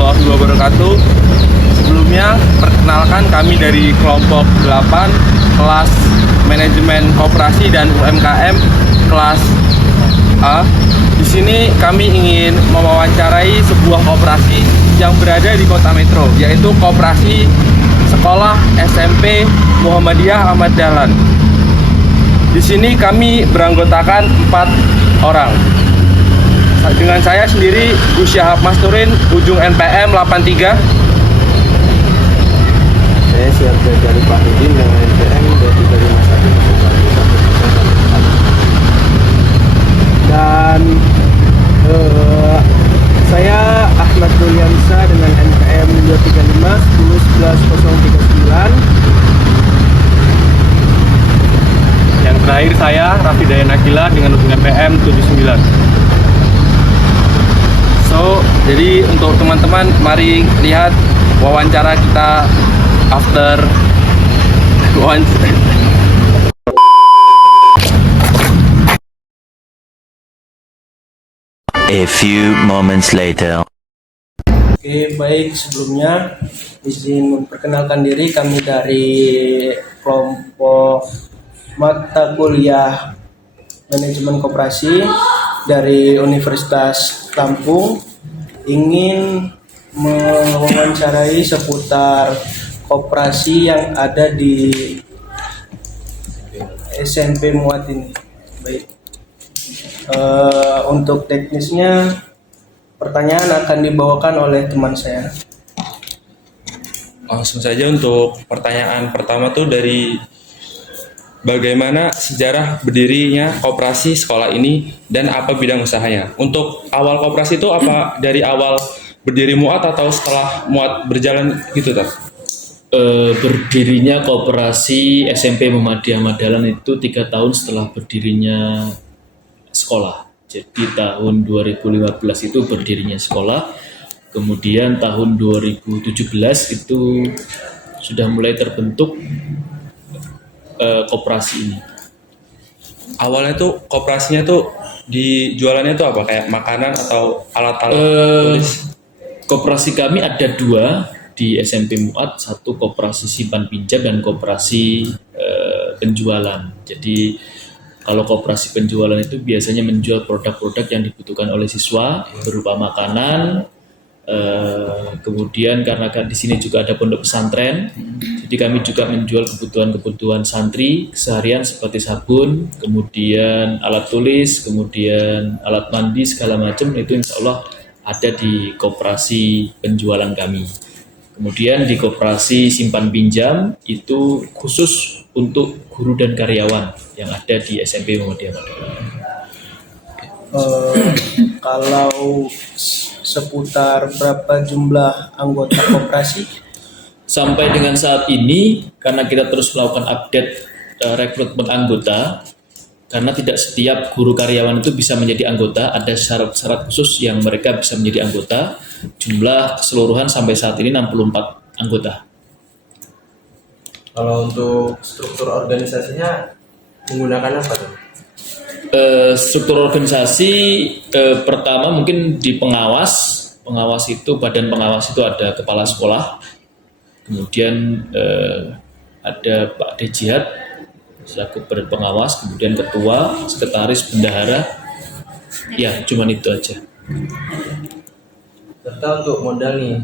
warahmatullahi wabarakatuh. Sebelumnya, perkenalkan kami dari kelompok 8 kelas manajemen koperasi dan UMKM kelas A. Di sini kami ingin mewawancarai sebuah koperasi yang berada di Kota Metro, yaitu Koperasi Sekolah SMP Muhammadiyah Ahmad Dahlan. Di sini kami beranggotakan 4 orang. Dengan saya sendiri, Gus Syahab Masturin, ujung NPM 83. Saya siap dari Pak Hidin dengan NPM 2351. Dan saya Ahmad Dulyansa dengan NPM 235 10039. Yang terakhir saya Raffi Dayan Akila dengan ujung NPM 79. So, jadi untuk teman-teman, mari lihat wawancara kita after wawancara. A few moments later. Oke, baik, sebelumnya izin memperkenalkan diri, kami dari kelompok mata kuliah manajemen koperasi dari Universitas Lampung, ingin mewawancarai seputar koperasi yang ada di SMP Muat ini. Baik, untuk teknisnya pertanyaan akan dibawakan oleh teman saya. Langsung saja untuk pertanyaan pertama tuh dari bagaimana sejarah berdirinya koperasi sekolah ini dan apa bidang usahanya. Untuk awal koperasi itu apa dari awal berdiri Muat atau setelah Muat berjalan gitu tak? Berdirinya koperasi SMP Muhammadiyah Ahmad Dahlan itu 3 tahun setelah berdirinya sekolah. Jadi tahun 2015 itu berdirinya sekolah, kemudian tahun 2017 itu sudah mulai terbentuk koperasi ini. Awalnya tuh koperasinya tuh dijualannya tuh apa? Kayak makanan atau alat-alat tulis? Koperasi kami ada 2 di SMP Muat, satu koperasi simpan pinjam dan koperasi penjualan. Jadi kalau koperasi penjualan itu biasanya menjual produk-produk yang dibutuhkan oleh siswa berupa makanan. Kemudian karena di sini juga ada pondok pesantren, jadi kami juga menjual kebutuhan-kebutuhan santri seharian seperti sabun, kemudian alat tulis, kemudian alat mandi segala macam, itu insya Allah ada di koperasi penjualan kami. Kemudian di koperasi simpan pinjam itu khusus untuk guru dan karyawan yang ada di SMP Muhammadiyah Ahmad Dahlan. Kalau seputar berapa jumlah anggota koperasi? Sampai dengan saat ini, karena kita terus melakukan update rekrutmen anggota, karena tidak setiap guru karyawan itu bisa menjadi anggota, ada syarat-syarat khusus yang mereka bisa menjadi anggota. Jumlah keseluruhan sampai saat ini 64 anggota. Kalau untuk struktur organisasinya menggunakan apa tuh? Struktur organisasi pertama mungkin di pengawas itu, badan pengawas itu ada kepala sekolah, kemudian ada Pak Dejihad selaku badan pengawas, kemudian ketua, sekretaris, bendahara, ya cuman itu aja. Serta untuk modal nih,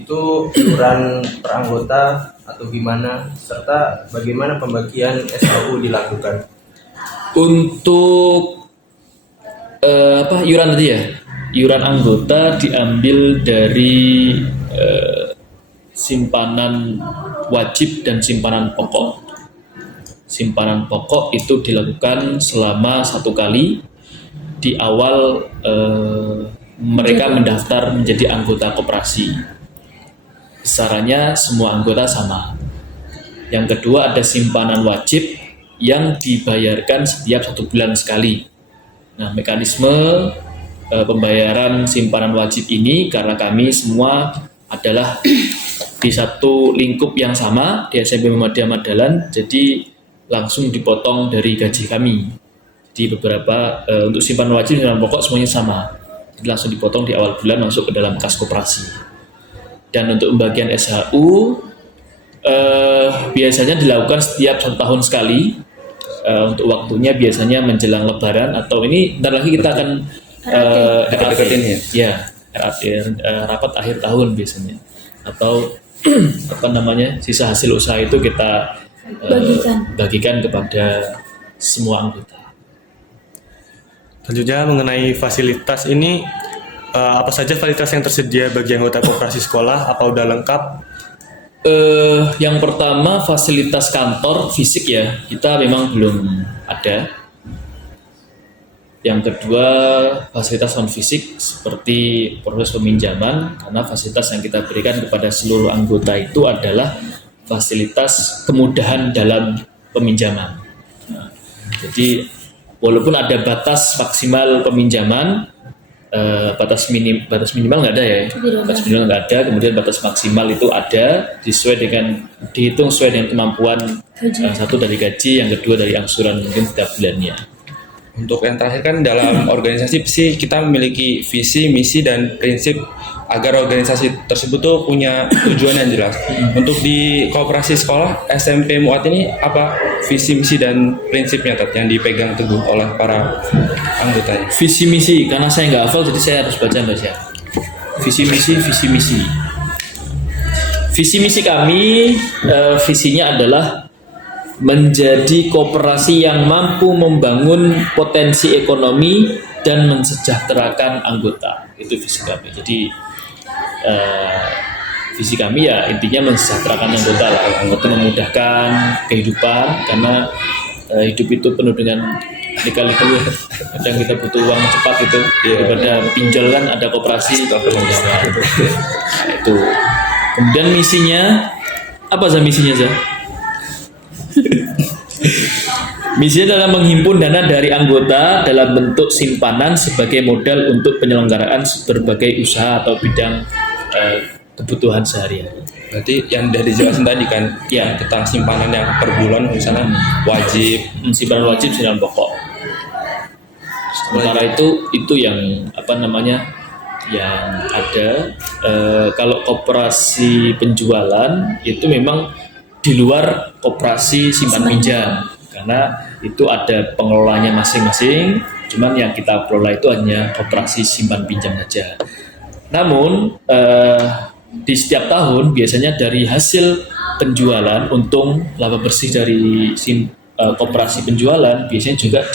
itu iuran per anggota atau gimana? Serta bagaimana pembagian SKU dilakukan? Untuk iuran tadi ya, iuran anggota diambil dari simpanan wajib dan simpanan pokok. Simpanan pokok itu dilakukan selama 1 kali di awal mereka mendaftar menjadi anggota koperasi. Besarannya semua anggota sama. Yang kedua ada simpanan wajib yang dibayarkan setiap 1 bulan sekali. Nah, mekanisme pembayaran simpanan wajib ini karena kami semua adalah di satu lingkup yang sama di SMP Muhammadiyah Ahmad Dahlan, jadi langsung dipotong dari gaji kami. Jadi beberapa untuk simpanan wajib dan simpanan pokok semuanya sama, jadi langsung dipotong di awal bulan masuk ke dalam kas koperasi. Dan untuk pembagian SHU biasanya dilakukan setiap 1 tahun sekali. Untuk waktunya biasanya menjelang Lebaran, atau ini bentar lagi kita akan dekat-dekat ini ya rapat akhir tahun biasanya, atau apa namanya, sisa hasil usaha itu kita bagikan kepada semua anggota. Selanjutnya mengenai fasilitas ini, apa saja fasilitas yang tersedia bagi anggota koperasi sekolah? Apa udah lengkap? Yang pertama, fasilitas kantor fisik ya, kita memang belum ada. Yang kedua, fasilitas non fisik seperti proses peminjaman, karena fasilitas yang kita berikan kepada seluruh anggota itu adalah fasilitas kemudahan dalam peminjaman. Nah, jadi walaupun ada batas maksimal peminjaman, batas minimal nggak ada ya, batas minimal nggak ada, kemudian batas maksimal itu ada, dihitung sesuai dengan kemampuan, satu dari gaji, yang kedua dari angsuran mungkin setiap bulannya. Untuk yang terakhir kan dalam organisasi sih kita memiliki visi, misi, dan prinsip agar organisasi tersebut tuh punya tujuan yang jelas. Untuk di koperasi sekolah SMP Muat ini apa visi, misi, dan prinsipnya yang dipegang teguh oleh para anggotanya? Visi misi, karena saya nggak hafal jadi saya harus baca Mbak Syah. Visi misi. Visi misi kami, visinya adalah menjadi koperasi yang mampu membangun potensi ekonomi dan mensejahterakan anggota. Itu visi kami. Jadi visi kami ya intinya mensejahterakan anggota lah, anggota memudahkan kehidupan, karena hidup itu penuh dengan lika-liku. Kadang kita butuh uang cepat itu, daripada pinjol kan ada koperasi. Nah, itu. Kemudian misinya apa sih misinya Zah? Misinya adalah menghimpun dana dari anggota dalam bentuk simpanan sebagai modal untuk penyelenggaraan berbagai usaha atau bidang kebutuhan sehari-hari. Berarti yang sudah dijelasin tadi kan, ya, tentang simpanan yang per bulan misalnya wajib, simpanan wajib, simpanan pokok. Sementara itu yang apa namanya, yang ada. Kalau koperasi penjualan itu memang di luar koperasi simpan pinjam, karena itu ada pengelolanya masing-masing. Cuman yang kita kelola itu hanya koperasi simpan pinjam saja. Namun di setiap tahun biasanya dari hasil penjualan, untung laba bersih dari koperasi penjualan biasanya juga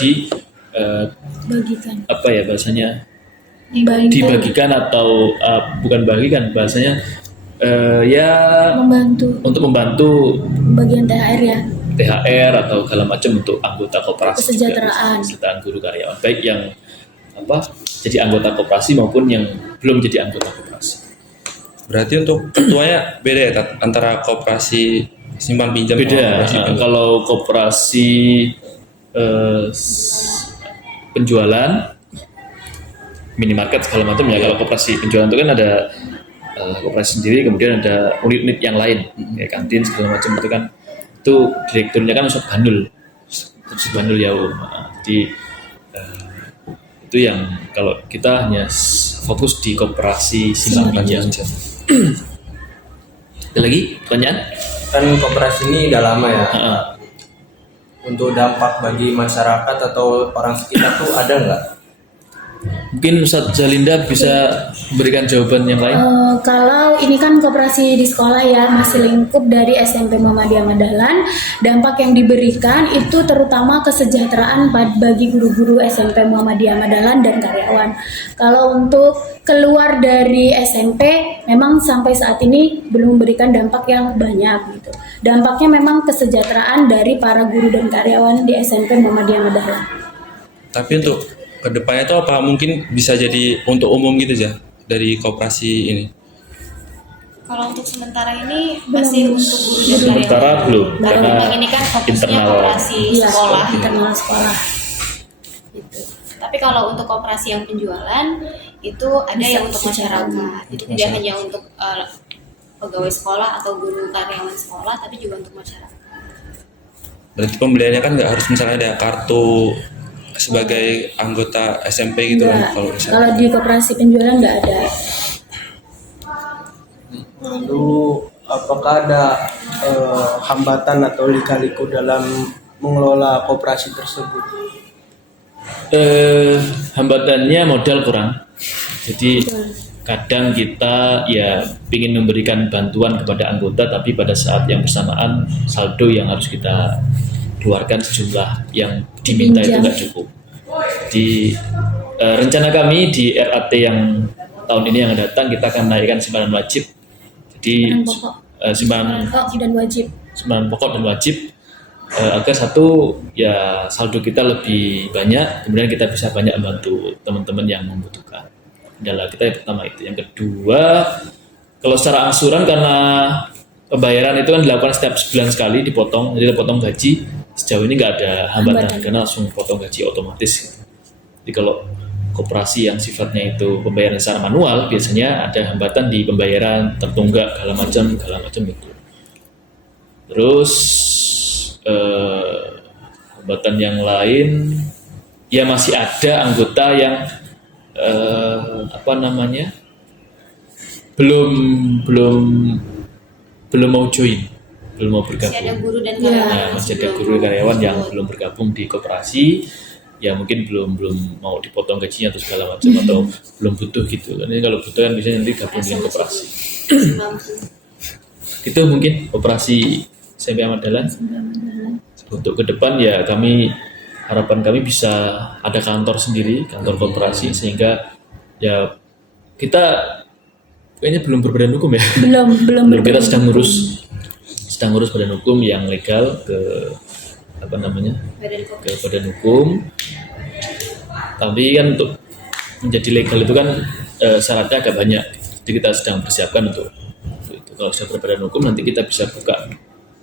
bagikan. Apa ya bahasanya? Dibagikan atau bukan bagikan, bahasanya ya untuk membantu bagian THR ya, THR atau segala macam untuk anggota koperasi, kesejahteraan guru karyawan, baik yang jadi anggota koperasi maupun yang belum jadi anggota koperasi. Berarti untuk ketuanya beda ya antara koperasi simpan pinjam beda. Koperasi kalau koperasi penjualan minimarket segala macam ya, kalau koperasi penjualan itu kan ada koperasi sendiri, kemudian ada unit-unit yang lain kayak kantin segala macam, itu kan itu direkturnya kan Ustadz Bandul ya. Jadi itu yang kalau kita hanya fokus di koperasi simpan pinjam. Ada lagi pertanyaan? Kan koperasi ini udah lama ya. Untuk dampak bagi masyarakat atau orang sekitar tuh ada nggak? Mungkin Ustadz Zalinda bisa berikan jawaban yang lain. Kalau ini kan koperasi di sekolah ya, masih lingkup dari SMP Muhammadiyah Madalan. Dampak yang diberikan itu terutama kesejahteraan bagi guru-guru SMP Muhammadiyah Madalan dan karyawan. Kalau untuk keluar dari SMP, memang sampai saat ini belum memberikan dampak yang banyak gitu. Dampaknya memang kesejahteraan dari para guru dan karyawan di SMP Muhammadiyah Madalan. Tapi untuk kedepannya itu apa mungkin bisa jadi untuk umum gitu aja dari koperasi ini? Kalau untuk sementara ini masih untuk guru dan karyawan. Sementara belum, karena ini kan fokusnya internal. koperasi sekolah. Internal sekolah. Gitu. Tapi kalau untuk koperasi yang penjualan itu ada yang untuk masyarakat. Jadi tidak hanya untuk pegawai sekolah atau guru karyawan sekolah, tapi juga untuk masyarakat. Berarti pembeliannya kan nggak harus misalnya ada kartu sebagai anggota SMP gitu kan? Kalau di koperasi penjualan nggak ada. Lalu apakah ada hambatan atau lika-liku dalam mengelola koperasi tersebut? Hambatannya modal kurang. Jadi kadang kita ya ingin memberikan bantuan kepada anggota, tapi pada saat yang bersamaan saldo yang harus kita keluarkan sejumlah yang diminta itu nggak cukup. Di rencana kami di RAT yang tahun ini yang akan datang, kita akan naikkan simpanan wajib. Jadi simpanan dan wajib. simpanan pokok dan wajib, agar satu ya saldo kita lebih banyak, kemudian kita bisa banyak membantu teman-teman yang membutuhkan. Adalah kita yang pertama itu. Yang kedua, kalau secara angsuran karena pembayaran itu kan dilakukan setiap sebulan sekali dipotong, jadi potong gaji. Sejauh ini nggak ada hambatan karena langsung potong gaji otomatis gitu. Jadi kalau koperasi yang sifatnya itu pembayaran secara manual, biasanya ada hambatan di pembayaran, tertunggak segala macam itu. Terus hambatan yang lain ya masih ada anggota yang belum mau join, belum mau bergabung. Masih ada guru dan karyawan. Nah, masih ada guru dan karyawan yang belum bergabung di koperasi, ya mungkin belum mau dipotong gajinya atau segala macam atau belum butuh gitu. Ini kalau butuh kan bisa nanti gabung dengan koperasi. Itu mungkin koperasi SMP Ahmad Dahlan. Untuk ke depan ya harapan kami bisa ada kantor sendiri, kantor koperasi, sehingga ya kita kayaknya belum berbadan hukum ya. Belum Kita sedang ngurus badan hukum yang legal ke badan hukum. Tapi kan untuk menjadi legal itu kan syaratnya agak banyak. Jadi kita sedang persiapkan untuk itu. Kalau sudah berbadan hukum nanti kita bisa buka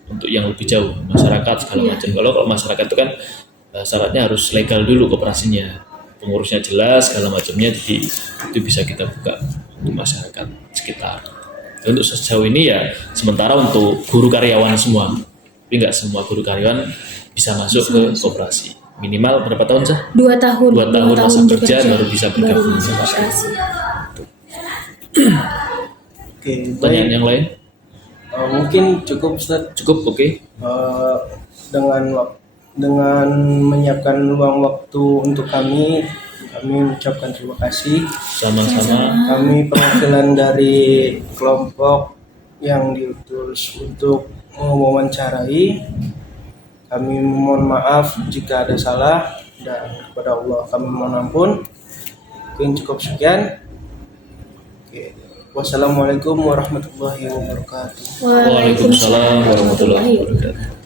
untuk yang lebih jauh, masyarakat segala macam. Kalau masyarakat itu kan syaratnya harus legal dulu koperasinya, pengurusnya jelas segala macamnya, jadi itu bisa kita buka untuk masyarakat sekitar. Untuk sejauh ini ya sementara untuk guru karyawan semua, tapi nggak semua guru karyawan bisa masuk ke koperasi. Minimal berapa tahun sah? 2 tahun. 2 tahun masa kerja baru bisa bergabung baru ke masuk koperasi. Oke, Pertanyaan baik. yang lain? Mungkin cukup Ustaz. Cukup, oke. Dengan menyiapkan luang waktu untuk kami mengucapkan terima kasih. Sama-sama. Kami perwakilan dari kelompok yang diutus untuk mewawancarai. Kami mohon maaf jika ada salah dan kepada Allah kami mohon ampun. Mungkin cukup sekian. Oke. Wassalamualaikum warahmatullahi wabarakatuh. Waalaikumsalam warahmatullahi wabarakatuh.